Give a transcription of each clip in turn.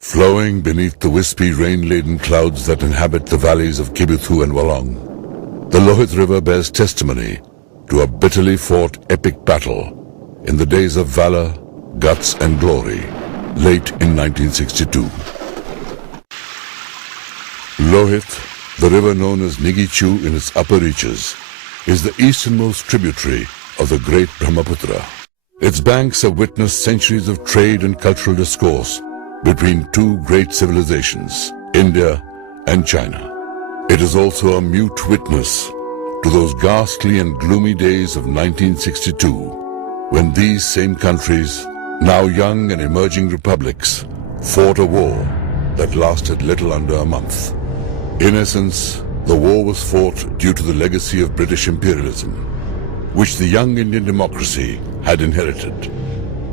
Flowing beneath the wispy rain-laden clouds that inhabit the valleys of Kibithu and Wolong, the Lohit River bears testimony to a bitterly fought epic battle in the days of valor, guts and glory, late in 1962. Lohit, the river known as Nigichu in its upper reaches, is the easternmost tributary of the great Brahmaputra. Its banks have witnessed centuries of trade and cultural discourse between two great civilizations, India and China. It is also a mute witness to those ghastly and gloomy days of 1962, when these same countries, now young and emerging republics, fought a war that lasted little under a month. In essence, the war was fought due to the legacy of British imperialism, which the young Indian democracy had inherited,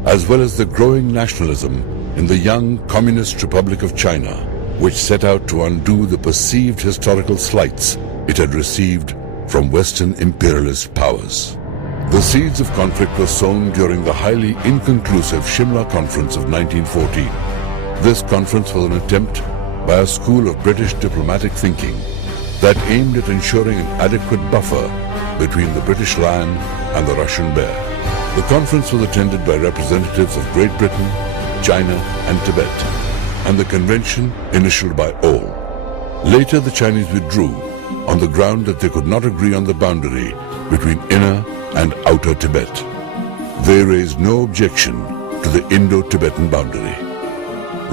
as well as the growing nationalism in the young Communist Republic of China, which set out to undo the perceived historical slights it had received from Western imperialist powers. The seeds of conflict were sown during the highly inconclusive Shimla Conference of 1914. This conference was an attempt by a school of British diplomatic thinking that aimed at ensuring an adequate buffer between the British Lion and the Russian Bear. The conference was attended by representatives of Great Britain, China and Tibet, and the convention initialed by all. Later the Chinese withdrew on the ground that they could not agree on the boundary between inner and outer Tibet. They raised no objection to the Indo-Tibetan boundary.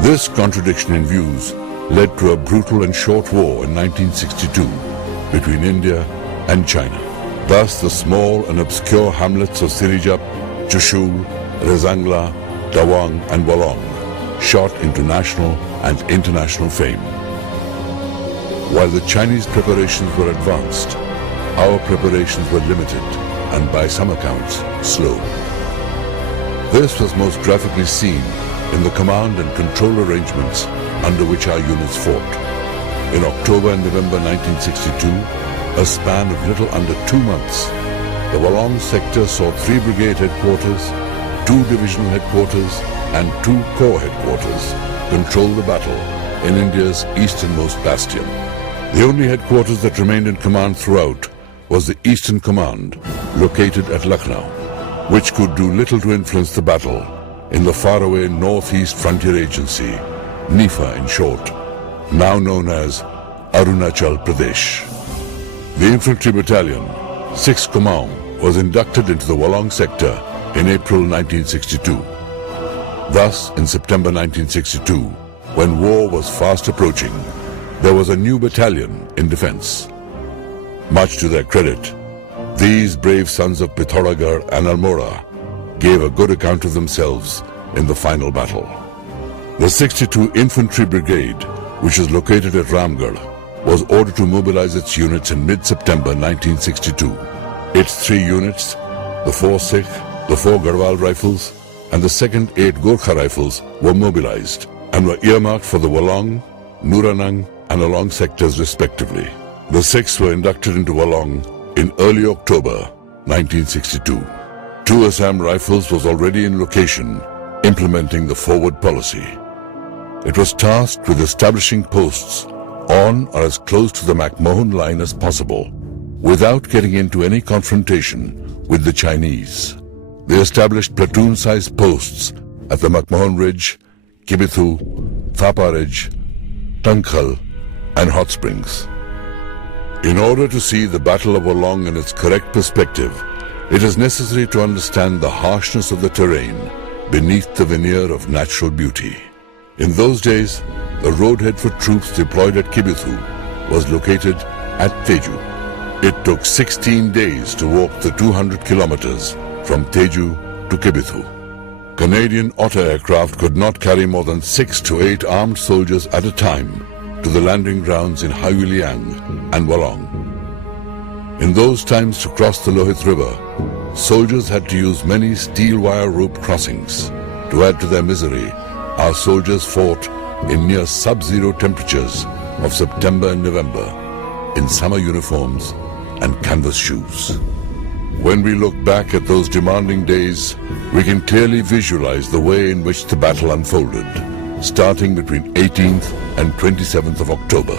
This contradiction in views led to a brutal and short war in 1962 between India and China. Thus the small and obscure hamlets of Sirijap, Chushul, Rezangla, Tawang and Wolong shot into national and international fame. While the Chinese preparations were advanced, our preparations were limited and by some accounts slow. This was most graphically seen in the command and control arrangements under which our units fought. In October and November 1962, a span of little under 2 months, the Wolong sector saw 3 brigade headquarters, 2 divisional headquarters and 2 corps headquarters control the battle in India's easternmost bastion. The only headquarters that remained in command throughout was the Eastern Command, located at Lucknow, which could do little to influence the battle in the faraway Northeast Frontier Agency, NIFA in short, now known as Arunachal Pradesh. The infantry battalion, 6th Kumaon, was inducted into the Wolong sector in April 1962. Thus, in September 1962, when war was fast approaching, there was a new battalion in defense. Much to their credit, these brave sons of Pithoragarh and Almora gave a good account of themselves in the final battle. The 62 Infantry Brigade, which is located at Ramgarh, was ordered to mobilize its units in mid-September 1962. Its 3 units, the 4 Sikh, the 4 Garhwal Rifles, and the 2nd 8 Gorkha Rifles were mobilized and were earmarked for the Wolong, Nuranang and Along sectors respectively. The 6th were inducted into Wolong in early October 1962. 2 Assam Rifles was already in location, implementing the forward policy. It was tasked with establishing posts on or as close to the McMahon line as possible, without getting into any confrontation with the Chinese. They established platoon-sized posts at the McMahon Ridge, Kibithu, Thapa Ridge, Tangkhal, and Hot Springs. In order to see the Battle of Wolong in its correct perspective, it is necessary to understand the harshness of the terrain beneath the veneer of natural beauty. In those days, the roadhead for troops deployed at Kibithu was located at Teju. It took 16 days to walk the 200 kilometers from Teju to Kibithu. Canadian Otter aircraft could not carry more than 6 to 8 armed soldiers at a time to the landing grounds in Haiyuliang and Wolong. In those times, to cross the Lohit River, soldiers had to use many steel wire rope crossings. To add to their misery, our soldiers fought in near sub-zero temperatures of September and November in summer uniforms and canvas shoes. When we look back at those demanding days, we can clearly visualize the way in which the battle unfolded. starting between 18th and 27th of October.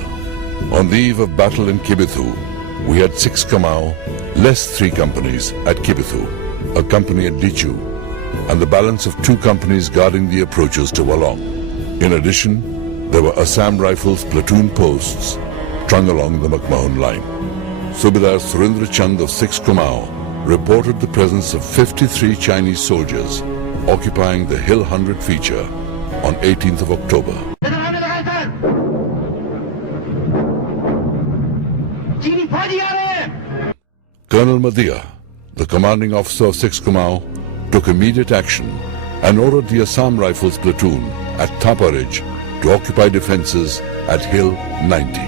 On the eve of battle in Kibithu, we had 6 Kamau, less 3 companies at Kibithu, a company at Dichu, and the balance of 2 companies guarding the approaches to Walong. In addition, there were Assam Rifles platoon posts strung along the McMahon line. Subedar Surendra Chand of 6 Kamau reported the presence of 53 Chinese soldiers occupying the Hill 100 feature on 18th of October. Colonel Madhia, the commanding officer of 6 Kamau, took immediate action and ordered the Assam Rifles platoon at Thapa Ridge to occupy defenses at Hill 90.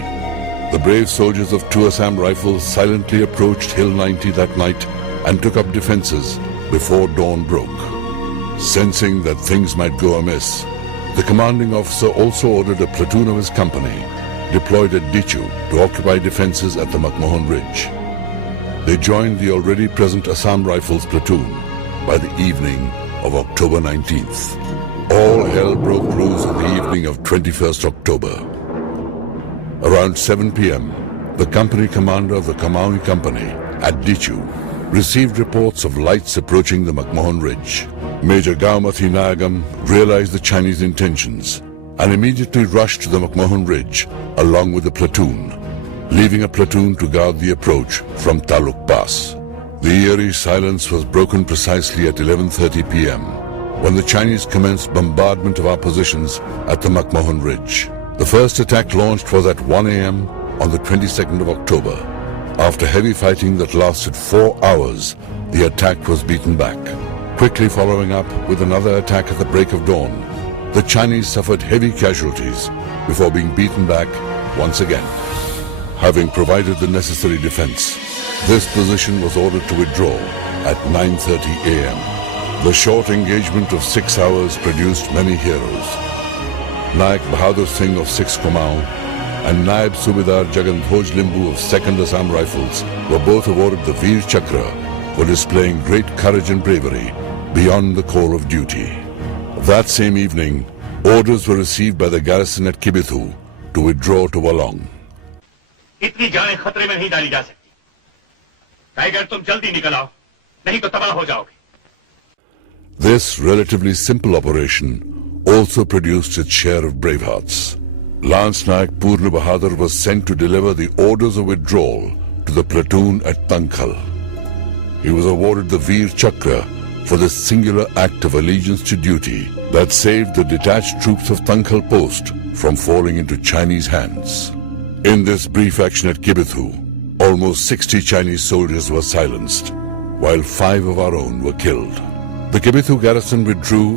The brave soldiers of 2 Assam Rifles silently approached Hill 90 that night and took up defenses before dawn broke. Sensing that things might go amiss, the commanding officer also ordered a platoon of his company deployed at Dichu to occupy defenses at the McMahon Ridge. They joined the already present Assam Rifles platoon by the evening of October 19th. All hell broke loose on the evening of 21st October. Around 7 p.m., the company commander of the Kamaui Company at Dichu received reports of lights approaching the McMahon Ridge. Major Gaumathi Nayagam realized the Chinese intentions and immediately rushed to the McMahon Ridge along with the platoon, leaving a platoon to guard the approach from Taluk Pass. The eerie silence was broken precisely at 11:30 p.m. when the Chinese commenced bombardment of our positions at the McMahon Ridge. The first attack launched was at 1 a.m. on the 22nd of October. After heavy fighting that lasted 4 hours, the attack was beaten back. Quickly following up with another attack at the break of dawn, the Chinese suffered heavy casualties before being beaten back once again. Having provided the necessary defense, this position was ordered to withdraw at 9:30 a.m. The short engagement of 6 hours produced many heroes. Nayak Bahadur Singh of 6 Kamau and Naib Subedar Jagandhoj Limbu of 2nd Assam Rifles were both awarded the Veer Chakra for displaying great courage and bravery beyond the call of duty. That same evening, orders were received by the garrison at Kibithu to withdraw to Walong. इतनी जानें खतरे में नहीं डाली जा सकती। Tiger तुम जल्दी निकल आओ, नहीं तो तबाह हो जाओगे। This relatively simple operation also produced its share of brave hearts. Lance Nayak Purna Bahadur was sent to deliver the orders of withdrawal to the platoon at Tankhal. He was awarded the Veer Chakra for this singular act of allegiance to duty that saved the detached troops of Tankhal post from falling into Chinese hands. In this brief action at Kibithu, almost 60 Chinese soldiers were silenced, while 5 of our own were killed. The Kibithu garrison withdrew